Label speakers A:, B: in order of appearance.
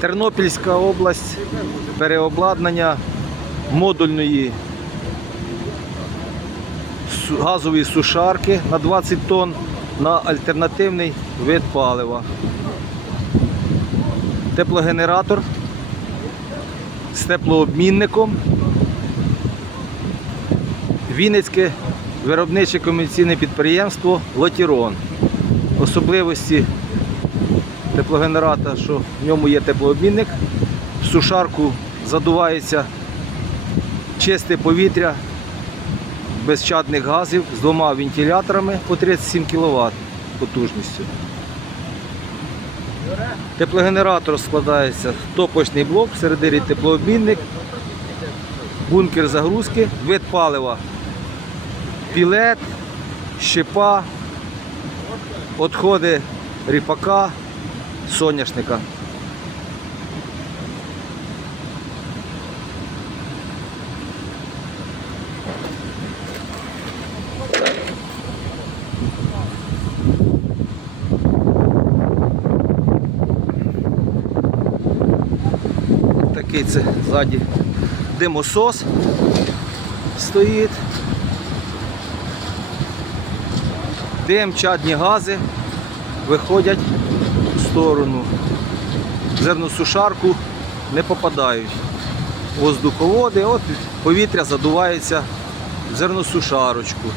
A: Тернопільська область, переобладнання модульної газової сушарки на 20 тонн на альтернативний вид палива. Теплогенератор з теплообмінником. Вінницьке виробниче комерційне підприємство Лотірон. Особливості теплогенератора, що в ньому є теплообмінник. В сушарку задувається чисте повітря без чадних газів з двома вентиляторами по 37 кВт потужністю. Теплогенератор складається топочний блок, всередині теплообмінник, бункер загрузки, вид палива, пілет, щепа, відходи ріпака, соняшника. Такий це ззаді димосос стоїть. Дим, чадні гази виходять сторону. Зерносушарку не попадають. Воздуховоди, от повітря задувається в зерносушарочку.